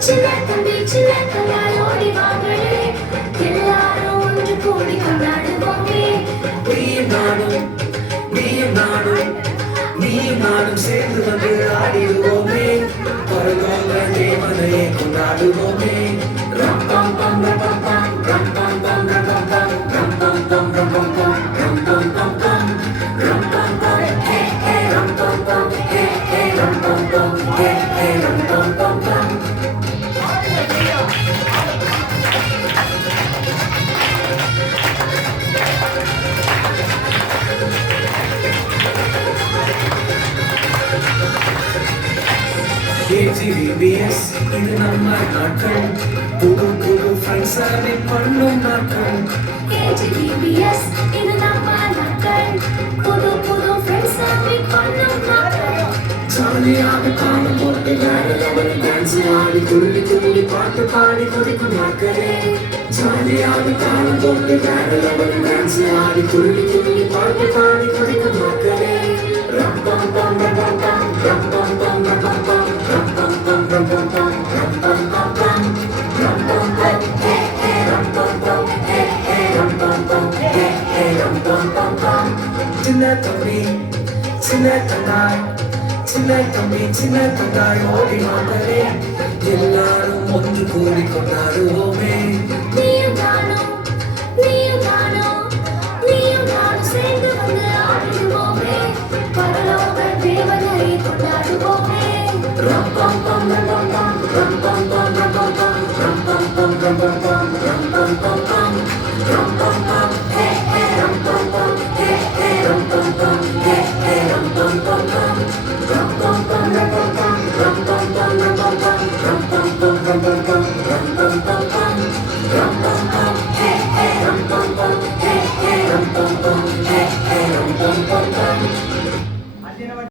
சின்ன தம்பி சின்ன தங்காய் ஓடி வாங்களே எல்லாரும் ஒன்று கூடி கொண்டாடுவோமே நீயும் நானும் நீயும் நானும் நீயும் நானும் சேர்ந்து வந்து ஆடிடுவோமே பரலோக தேவனையை கொண்டாடுவோமே ரம் பம் பம் ரம் பம் பம் ரம் பம் பம் ரம் பம் பம் ரம் பம் பம் ரம் பம் பம் ரம் பம் பம் ஹே ஹே ரம் பம் பம் ஹே ஹே ரம் பம் பம் ஹே ஹே ரம் பம் பம் KGVBS இது நம்ம நாட்கள் புது புது ஃப்ரெண்ட்ஸ் மீட் பண்ணும் நாட்கள் KGVBS இது நம்ம நாட்கள் புது புது ஃப்ரெண்ட்ஸ் மீட் பண்ணும் நாட்கள் ஜாலியாக காலம் போட்டு வேற லெவல் டான்ஸ் ஆடி துள்ளி துள்ளி பாட்டு பாடி குதிக்கும் நாட்களே ஜாலியாக காலம் போட்டு வேற லெவல் டான்ஸ் ஆடி துள்ளி துள்ளி பாட்டு பாடி குதிக்கும் நாட்களே ரம் பம் பம் ரம் பம் ரம் பம் பம் ரம் பம் ரம் பம் பம் ரம் பம் பம் ரம் பம் பம் ரம் பம் பம் ஹே ஹே ரம் பம் பம் ஹே ஹே ரம் பம் பம் ஹே ஹே ரம் பம் பம் சின்ன தம்பி சின்ன தங்காய் சின்ன தம்பி சின்ன தங்காய் ஓடி வாங்களே எல்லாரும் ஒன்று கூடி கொண்டாடுவோமே நீயும் நானும் நீயும் நானும் நீயும் நானும் சேர்ந்து வந்து ஆடிடுவோமே பரலோக தேவனை கொண்டாடுவோமே ரம் பம் பம் ரம் பம் ரம் பம் பம் ரம் பம் பம் ரம் பம் பம் ரம் பம் பம் ரம் பம் பம் ஹே ஹே ரம் பம் பம் ஹே ஹே ரம் பம் பம் ஹே ஹே ரம் பம் பம் ரம் பம் பம் ரம் பம் பம் ரம் பம் பம் ரம் பம் பம் ரம் பம் பம் ரம் பம் பம் ரம் பம் பம் ரம் பம் பம் ஹே ஹே ரம் பம் பம் ஹே ஹே ரம் பம் பம் ஹே ஹே ரம் பம் பம்